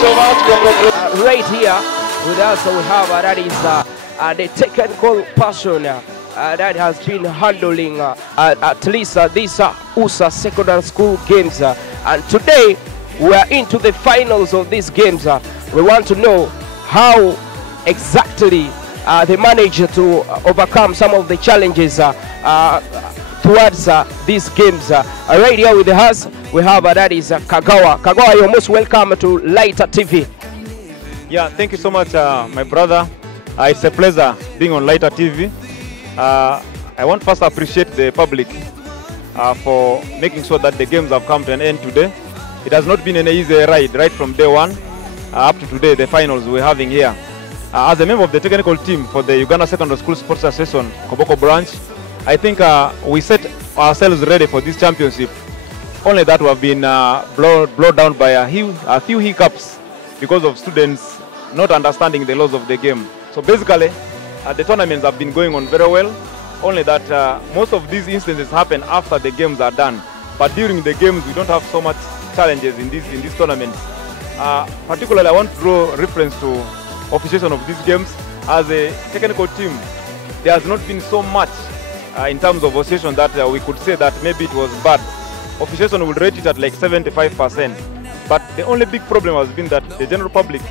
so much, Koboko. Right here with us we have that is the technical person that has been handling at least these USA secondary school games. And today we are into the finals of these games. We want to know how exactly they managed to overcome some of the challenges towards these games. Right here with us we have that is Kagawa. Kagawa, you're most welcome to Lighter TV. Yeah, thank you so much, my brother. It's a pleasure being on Lighter TV. I want first to appreciate the public for making sure that the games have come to an end today. It has not been an easy ride right from day one up to today, the finals we're having here. As a member of the technical team for the Uganda Secondary School Sports Association Koboko branch, I think we set ourselves ready for this championship. Only that we have been blown down by a few hiccups because of students not understanding the laws of the game. So basically, the tournaments have been going on very well. Only that most of these instances happen after the games are done. But during the games, we don't have so much challenges in these tournaments. Particularly, I want to draw reference to officiation of these games. As a technical team, there has not been so much in terms of officiation that we could say that maybe it was bad. Officiation will rate it at like 75%. But the only big problem has been that the general public,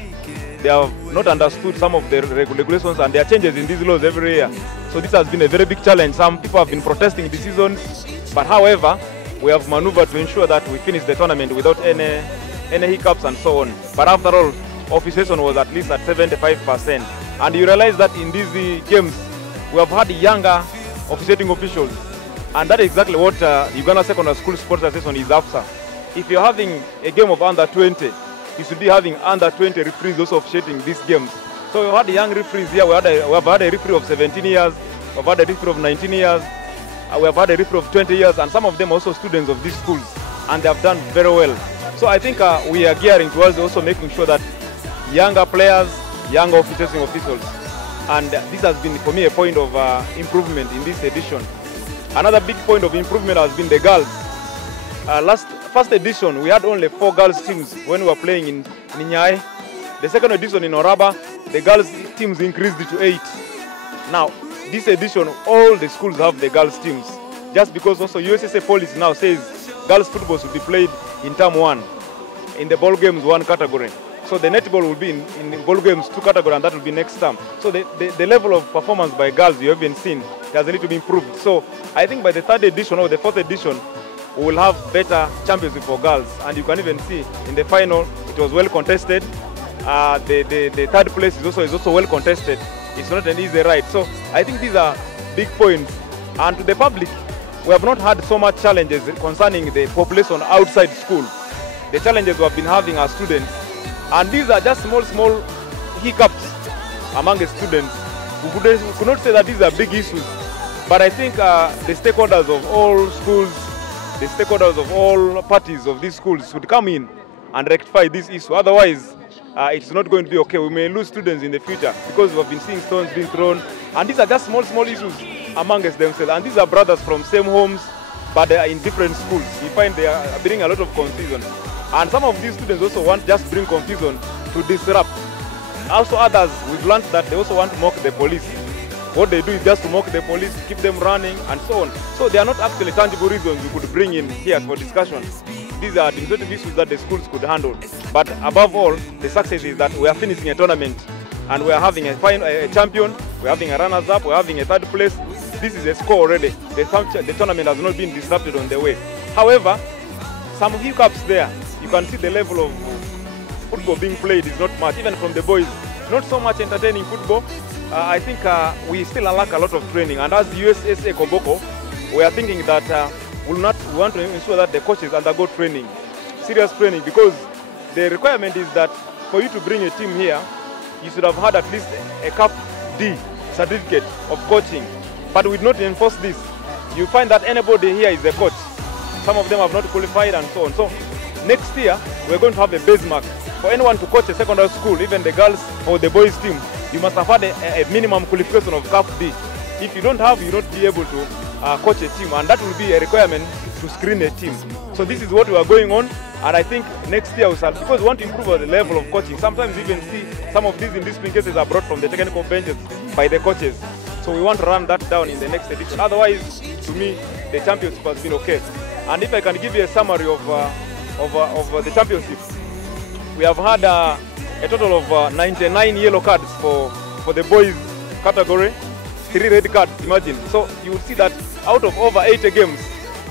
they have not understood some of the regulations and there are changes in these laws every year. So this has been a very big challenge. Some people have been protesting decisions, but however, we have maneuvered to ensure that we finish the tournament without any hiccups and so on. But after all, officiation was at least at 75%. And you realize that in these games, we have had younger officiating officials. And that is exactly what Uganda Secondary School Sports Association is after. If you're having a game of under 20, you should be having under 20 referees also officiating these games. So we had young referees here. We have had a referee of 17 years, we've had a referee of 19 years, we have had a referee of 20 years, and some of them also students of these schools, and they have done very well. So I think we are gearing towards also making sure that younger players, younger officiating officials, and this has been for me a point of improvement in this edition. Another big point of improvement has been the girls. First edition, we had only 4 girls teams when we were playing in Nyai. The second edition in Oraba, the girls teams increased to 8. Now, this edition, all the schools have the girls teams. Just because also USSA policy now says girls football should be played in term 1, in the ball games 1 category. So the netball will be in ball games 2 category, and that will be next term. So the level of performance by girls you haven't seen has a little bit improved. So I think by the 3rd edition or the 4th edition, we will have better championship for girls. And you can even see in the final, it was well contested. The 3rd place is also well contested. It's not an easy ride. So I think these are big points. And to the public, we have not had so much challenges concerning the population outside school. The challenges we have been having as students. And these are just small hiccups among the students. We could not say that these are big issues. But I think the stakeholders of all schools, the stakeholders of all parties of these schools should come in and rectify this issue. Otherwise, it's not going to be okay. We may lose students in the future because we have been seeing stones being thrown. And these are just small issues amongst themselves. And these are brothers from same homes, but they are in different schools. You find they are bringing a lot of confusion. And some of these students also want just bring confusion to disrupt. Also others, we've learned that they also want to mock the police. What they do is just to mock the police, keep them running, and so on. So they are not actually tangible reasons we could bring in here for discussion. These are administrative issues that the schools could handle. But above all, the success is that we are finishing a tournament and we are having a champion, we are having a runners-up, we are having a 3rd place. This is a score already. The tournament has not been disrupted on the way. However, some hiccups there. You can see the level of football being played is not much, even from the boys. Not so much entertaining football. I think we still lack a lot of training. And as USSA Koboko, we are thinking that we want to ensure that the coaches undergo training, serious training, because the requirement is that for you to bring a team here, you should have had at least a CAP D certificate of coaching. But we did not enforce this. You find that anybody here is a coach. Some of them have not qualified and so on. So next year, we're going to have a base mark. For anyone to coach a secondary school, even the girls or the boys team, you must have had a minimum qualification of CAP D. If you don't have, you will not be able to coach a team, and that will be a requirement to screen a team. So this is what we are going on, and I think next year we shall, because we want to improve the level of coaching. Sometimes you even see some of these indiscipline cases are brought from the technical benches by the coaches. So we want to run that down in the next edition. Otherwise, to me, the championship has been okay. And if I can give you a summary of the championship, we have had a total of 99 yellow cards for the boys category, 3 red cards, imagine. So you will see that out of over 80 games,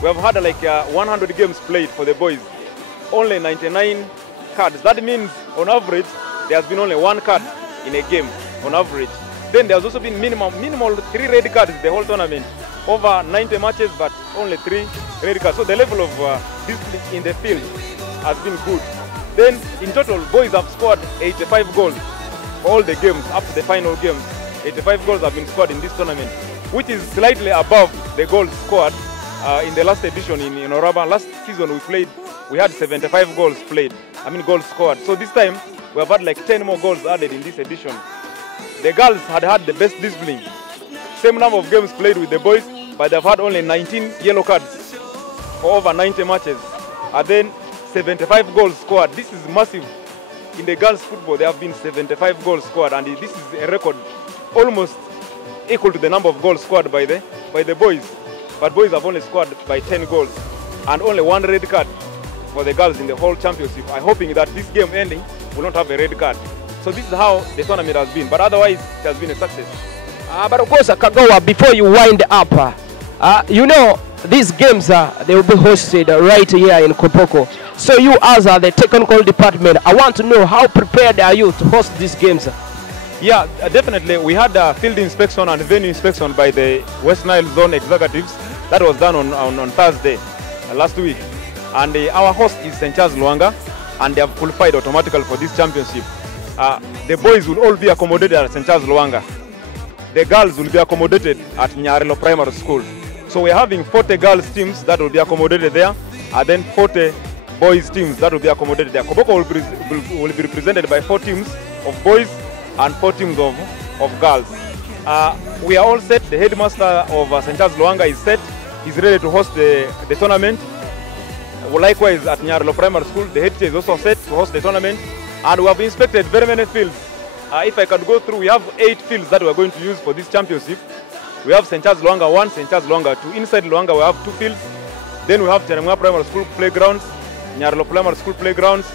we have had like 100 games played for the boys. Only 99 cards. That means on average, there has been only 1 card in a game on average. Then there has also been minimal 3 red cards the whole tournament. Over 90 matches, but only 3 red cards. So the level of discipline in the field has been good. Then in total, boys have scored 85 goals for all the games up to the final games. 85 goals have been scored in this tournament, which is slightly above the goals scored in the last edition in Oraba. Last season we had 75 goals goals scored. So this time we have had like 10 more goals added in this edition. The girls had the best discipline. Same number of games played with the boys, but they've had only 19 yellow cards for over 90 matches. And then 75 goals scored. This is massive. In the girls' football, there have been 75 goals scored, and this is a record almost equal to the number of goals scored by the boys. But boys have only scored by 10 goals, and only 1 red card for the girls in the whole championship. I'm hoping that this game ending will not have a red card. So this is how the tournament has been, but otherwise it has been a success. But of course, Kagawa, before you wind up, you know, these games they will be hosted right here in Koboko. So you as the technical department, I want to know how prepared are you to host these games? Yeah, definitely. We had a field inspection and venue inspection by the West Nile Zone executives. That was done on Thursday last week. And our host is St. Charles Luanga, and they have qualified automatically for this championship. The boys will all be accommodated at St. Charles Luanga. The girls will be accommodated at Nyarelo Primary School. So we're having 40 girls teams that will be accommodated there, and then 40 boys teams that will be accommodated there. Koboko will be represented by 4 teams of boys and 4 teams of girls. We are all set. The headmaster of St. Charles Luanga is set. He's ready to host the tournament. Likewise at Nyarelo Primary School, the head teacher is also set to host the tournament. And we have inspected very many fields. If I can go through, we have 8 fields that we are going to use for this championship. We have St. Charles Luanga 1, St. Charles Luanga 2. Inside Luanga we have 2 fields. Then we have Tenemwa Primary School playgrounds, Nyarelo Primary School playgrounds.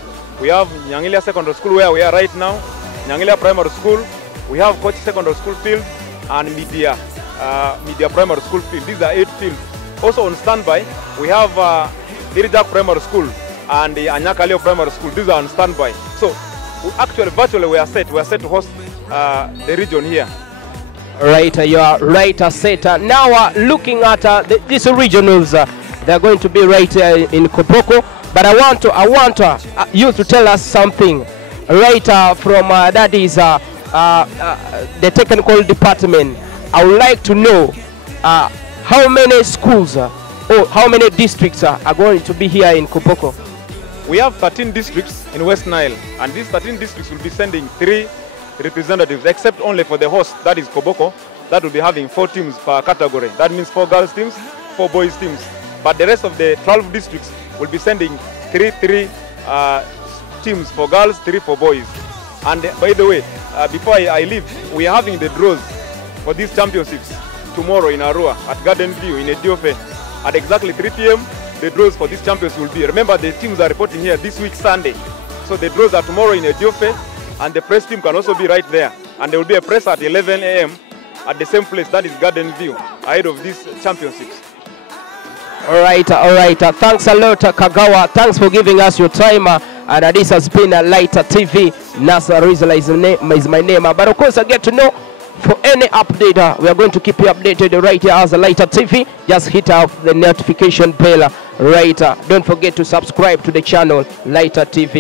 We have Nyangilia Secondary School where we are right now, Nyangilia Primary School. We have Kochi Secondary School field and Media Primary School field. These are 8 fields. Also on standby, we have Dirijak Primary School and the Anyakaleo Primary School. These are on standby. So actually, virtually, we are set. We are set to host the region here. Right, you are right, set. Now, looking at these regionals, they are going to be right here in Koboko. But I want you to tell us something, right from that is the technical department. I would like to know how many schools or how many districts are going to be here in Koboko. We have 13 districts in West Nile, and these 13 districts will be sending 3 representatives, except only for the host, that is Koboko, that will be having 4 teams per category. That means 4 girls teams, 4 boys teams. But the rest of the 12 districts will be sending 3 teams for girls, 3 for boys. And by the way, before I leave, we are having the draws for these championships tomorrow in Arua at Garden View in Ediofe at exactly 3 p.m. The draws for this championship will be. Remember, the teams are reporting here this week Sunday. So the draws are tomorrow in Ediofe, and the press team can also be right there. And there will be a press at 11 a.m. at the same place, that is Garden View, ahead of these championships. All right. Thanks a lot, Kagawa. Thanks for giving us your time. And this has been Lighter TV. Nasser Rizla is my name. But of course, I get to know for any update. We are going to keep you updated right here as a Lighter TV. Just hit up the notification bell right. Don't forget to subscribe to the channel Lighter TV.